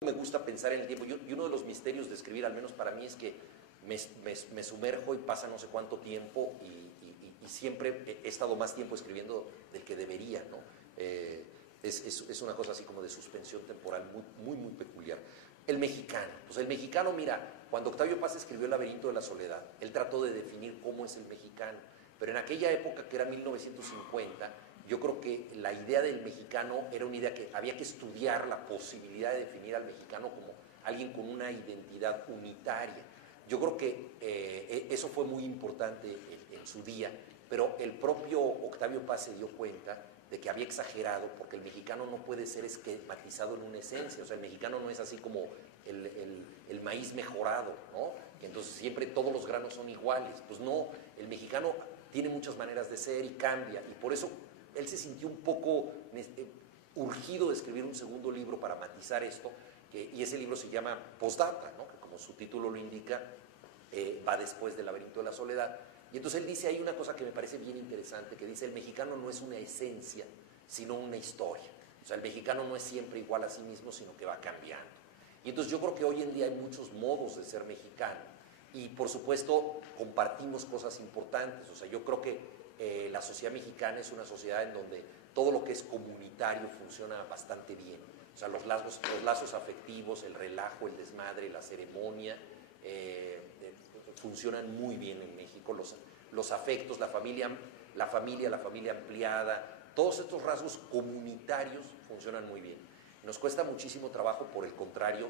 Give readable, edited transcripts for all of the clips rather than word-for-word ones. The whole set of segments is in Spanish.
me gusta pensar en el tiempo, y uno de los misterios de escribir, al menos para mí, es que me sumerjo y pasa no sé cuánto tiempo y siempre he estado más tiempo escribiendo del que debería, ¿no? Es una cosa así como de suspensión temporal muy peculiar. El mexicano, pues el mexicano, mira, cuando Octavio Paz escribió El laberinto de la soledad, él trató de definir cómo es el mexicano, pero en aquella época, que era 1950, yo creo que la idea del mexicano era una idea que había que estudiar la posibilidad de definir al mexicano como alguien con una identidad unitaria. Yo creo que eso fue muy importante en su día, pero el propio Octavio Paz se dio cuenta de que había exagerado, porque el mexicano no puede ser esquematizado en una esencia. O sea, el mexicano no es así como el maíz mejorado, ¿no? Que entonces siempre todos los granos son iguales. Pues no, el mexicano tiene muchas maneras de ser y cambia, y por eso él se sintió un poco urgido de escribir un segundo libro para matizar esto, y ese libro se llama Postdata, ¿no? Que como su título lo indica, va después del laberinto de la soledad. Y entonces él dice ahí una cosa que me parece bien interesante, que dice: el mexicano no es una esencia, sino una historia. O sea, el mexicano no es siempre igual a sí mismo, sino que va cambiando. Y entonces yo creo que hoy en día hay muchos modos de ser mexicano, y por supuesto compartimos cosas importantes. O sea, yo creo que la sociedad mexicana es una sociedad en donde todo lo que es comunitario funciona bastante bien. O sea, los lazos afectivos, el relajo, el desmadre, la ceremonia, funcionan muy bien en México. Los afectos, la familia ampliada, todos estos rasgos comunitarios funcionan muy bien. Nos cuesta muchísimo trabajo, por el contrario,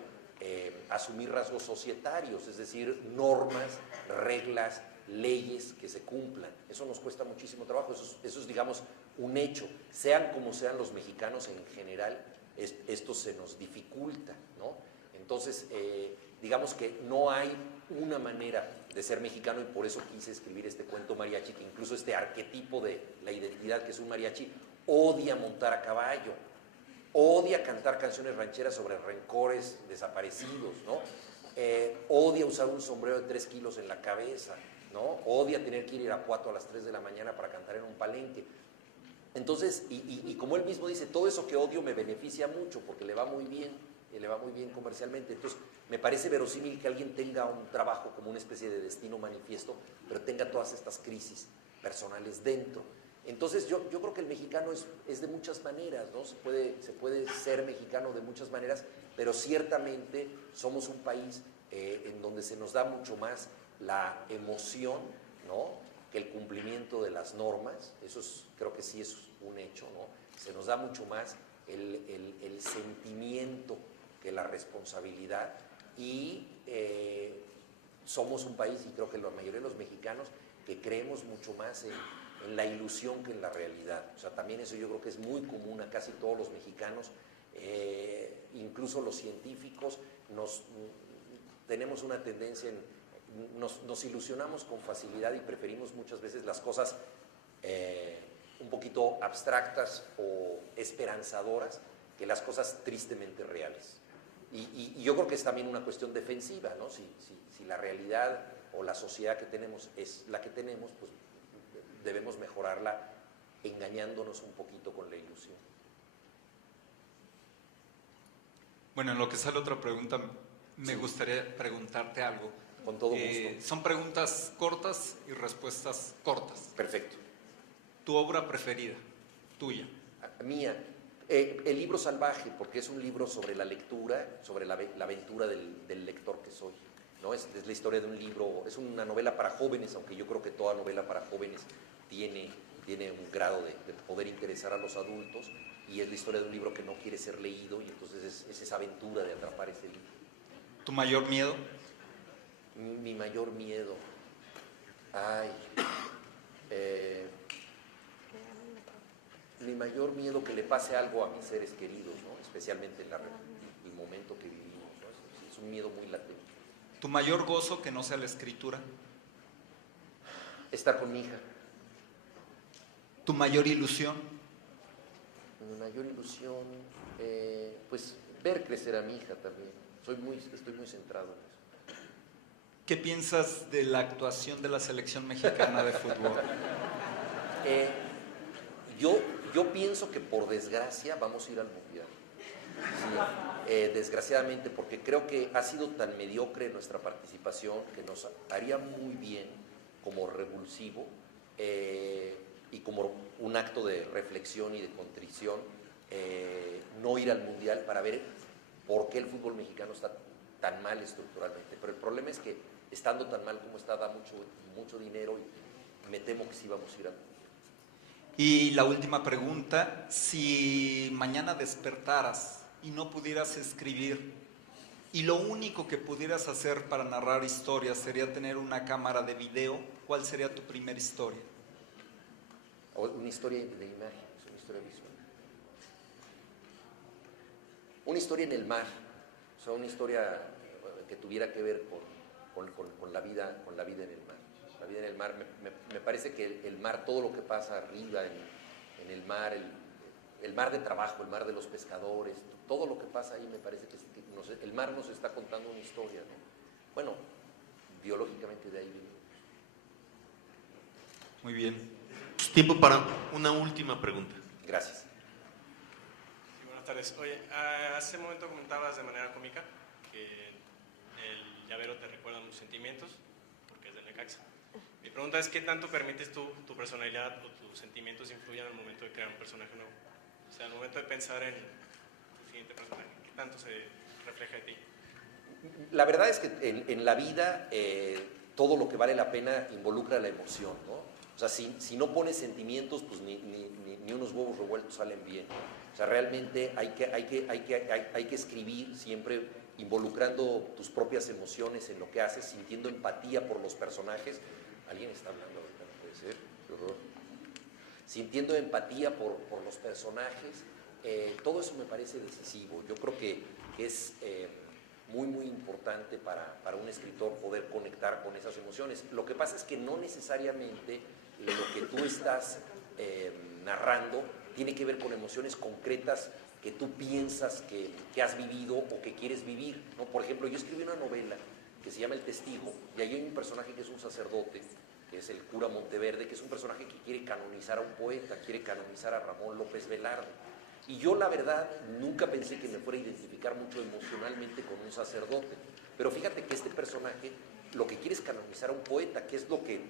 asumir rasgos societarios, es decir, normas, reglas, leyes que se cumplan. Eso nos cuesta muchísimo trabajo, eso es, digamos, un hecho. Sean como sean los mexicanos en general, esto se nos dificulta, ¿no? Entonces, digamos que no hay una manera de ser mexicano, y por eso quise escribir este cuento mariachi, que incluso este arquetipo de la identidad que es un mariachi odia montar a caballo, odia cantar canciones rancheras sobre rencores desaparecidos, ¿no? Odia usar un sombrero de 3 kilos en la cabeza, ¿no? Odia tener que ir a Irapuato a las 3 de la mañana para cantar en un palenque. Entonces, y como él mismo dice, todo eso que odio me beneficia mucho porque le va muy bien comercialmente. Entonces, me parece verosímil que alguien tenga un trabajo como una especie de destino manifiesto, pero tenga todas estas crisis personales dentro. Entonces, yo creo que el mexicano es de muchas maneras, ¿no? Se puede ser mexicano de muchas maneras, pero ciertamente somos un país en donde se nos da mucho más la emoción, ¿no?, que el cumplimiento de las normas. Eso creo que sí es un hecho, ¿no? Se nos da mucho más el sentimiento que la responsabilidad, y somos un país, y creo que la mayoría de los mexicanos, que creemos mucho más en la ilusión que en la realidad. O sea, también eso yo creo que es muy común a casi todos los mexicanos, incluso los científicos, tenemos una tendencia nos ilusionamos con facilidad, y preferimos muchas veces las cosas un poquito abstractas o esperanzadoras que las cosas tristemente reales. Y yo creo que es también una cuestión defensiva, ¿no? Si la realidad o la sociedad que tenemos es la que tenemos, pues debemos mejorarla engañándonos un poquito con la ilusión. Bueno, en lo que sale otra pregunta, me gustaría preguntarte algo. Con todo gusto. Son preguntas cortas y respuestas cortas. Perfecto. ¿Tu obra preferida? Tuya. Mía. El libro salvaje, porque es un libro sobre la lectura, sobre la aventura del lector que soy, ¿no? Es la historia de un libro, es una novela para jóvenes, aunque yo creo que toda novela para jóvenes tiene un grado de poder interesar a los adultos, y es la historia de un libro que no quiere ser leído, y entonces es esa aventura de atrapar ese libro. ¿Tu mayor miedo? Mi mayor miedo. Mi mayor miedo, que le pase algo a mis seres queridos, ¿no? Especialmente en el momento que vivimos, ¿no? Es un miedo muy latente. ¿Tu mayor gozo que no sea la escritura? Estar con mi hija. ¿Tu mayor ilusión? Mi mayor ilusión, pues ver crecer a mi hija también. Estoy muy centrado en eso. ¿Qué piensas de la actuación de la selección mexicana de fútbol? Yo pienso que, por desgracia, vamos a ir al Mundial. Sí. desgraciadamente, porque creo que ha sido tan mediocre nuestra participación que nos haría muy bien como revulsivo y como un acto de reflexión y de contrición no ir al Mundial para ver por qué el fútbol mexicano está tan mal estructuralmente. Pero el problema es que estando tan mal como está da mucho dinero y me temo que sí vamos a ir al Mundial. Y la última pregunta, si mañana despertaras y no pudieras escribir y lo único que pudieras hacer para narrar historias sería tener una cámara de video, ¿cuál sería tu primera historia? Una historia de imágenes, una historia visual. Una historia en el mar, o sea, una historia que tuviera que ver con la vida en el mar. La vida en el mar, me parece que el mar, todo lo que pasa arriba en el mar, el mar de trabajo, el mar de los pescadores, todo lo que pasa ahí me parece que el mar nos está contando una historia, ¿no? Bueno, biológicamente de ahí vivimos. Muy bien. Tiempo para una última pregunta. Gracias. Sí, buenas tardes. Oye, hace un momento comentabas de manera cómica que el llavero te recuerda tus sentimientos, porque es del Necaxa. Mi pregunta es, ¿qué tanto permites tú, tu personalidad o tus sentimientos influyen al momento de crear un personaje nuevo? O sea, al momento de pensar en tu siguiente personaje, ¿qué tanto se refleja de ti? La verdad es que en la vida todo lo que vale la pena involucra la emoción, ¿no? O sea, si no pones sentimientos, pues ni unos huevos revueltos salen bien. O sea, realmente hay que escribir siempre involucrando tus propias emociones en lo que haces, sintiendo empatía por los personajes. ¿Alguien está hablando ahorita? No puede ser. Qué horror. Sintiendo empatía por los personajes. Todo eso me parece decisivo. Yo creo que es muy importante para un escritor poder conectar con esas emociones. Lo que pasa es que no necesariamente lo que tú estás narrando tiene que ver con emociones concretas que tú piensas que has vivido o que quieres vivir, ¿no? Por ejemplo, yo escribí una novela que se llama El Testigo, y ahí hay un personaje que es un sacerdote, que es el cura Monteverde, que es un personaje que quiere canonizar a un poeta, quiere canonizar a Ramón López Velarde. Y yo, la verdad, nunca pensé que me fuera a identificar mucho emocionalmente con un sacerdote. Pero fíjate que este personaje lo que quiere es canonizar a un poeta, que es lo que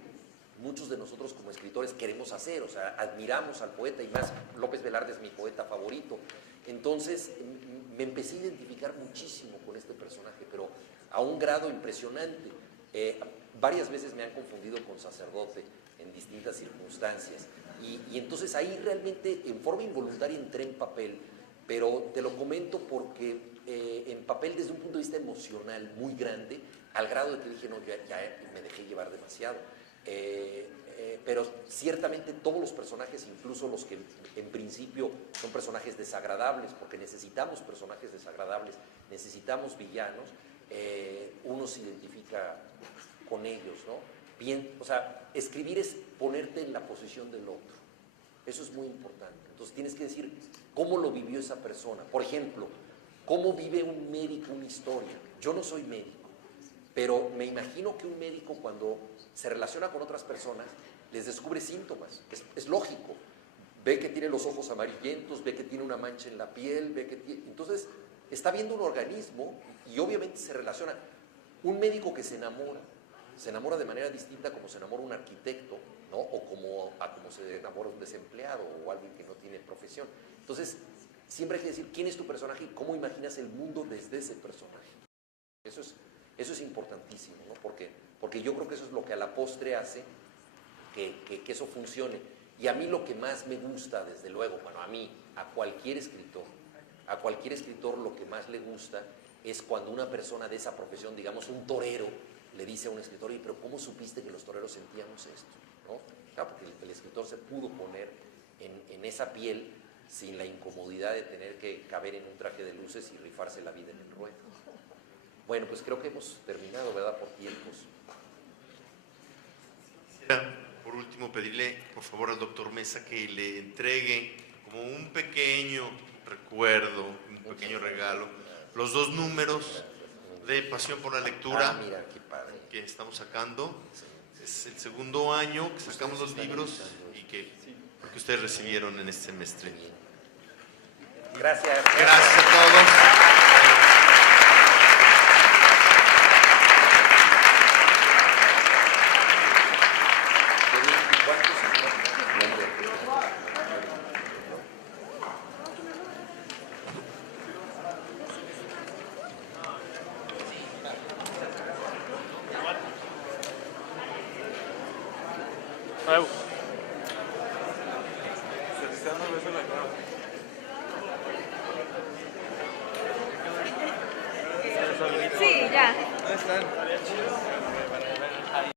muchos de nosotros como escritores queremos hacer. O sea, admiramos al poeta, y más López Velarde es mi poeta favorito. Entonces, me empecé a identificar muchísimo con este personaje, pero a un grado impresionante. Varias veces me han confundido con sacerdote en distintas circunstancias. Y entonces ahí realmente en forma involuntaria entré en papel, pero te lo comento porque en papel desde un punto de vista emocional muy grande, al grado de que dije, no, ya me dejé llevar demasiado. Pero ciertamente todos los personajes, incluso los que en principio son personajes desagradables, porque necesitamos personajes desagradables, necesitamos villanos, uno se identifica con ellos, ¿no? Bien, o sea, escribir es ponerte en la posición del otro. Eso es muy importante. Entonces tienes que decir cómo lo vivió esa persona. Por ejemplo, cómo vive un médico una historia. Yo no soy médico, pero me imagino que un médico cuando se relaciona con otras personas les descubre síntomas. Es lógico. Ve que tiene los ojos amarillentos, ve que tiene una mancha en la piel, ve que tiene... Entonces está viendo un organismo y obviamente se relaciona. Un médico que se enamora de manera distinta como se enamora un arquitecto, ¿no? O como se enamora un desempleado o alguien que no tiene profesión. Entonces, siempre hay que decir quién es tu personaje y cómo imaginas el mundo desde ese personaje. Eso es importantísimo, ¿no? Porque yo creo que eso es lo que a la postre hace que eso funcione. Y a mí lo que más me gusta, desde luego, bueno, a cualquier escritor lo que más le gusta es cuando una persona de esa profesión, digamos un torero, le dice a un escritor, pero ¿cómo supiste que los toreros sentíamos esto? ¿No? Claro, porque el escritor se pudo poner en esa piel sin la incomodidad de tener que caber en un traje de luces y rifarse la vida en el ruedo. Bueno, pues creo que hemos terminado, ¿verdad? Por tiempos. Quisiera, por último, pedirle, por favor, al doctor Mesa que le entregue como un pequeño recuerdo, un pequeño regalo, los 2 números de Pasión por la Lectura. Mira, qué padre. Que estamos sacando. Es el segundo año que sacamos los libros y que ustedes recibieron en este semestre. Gracias. Gracias a todos. Nuevo. Sí, ya. ¿Dónde están?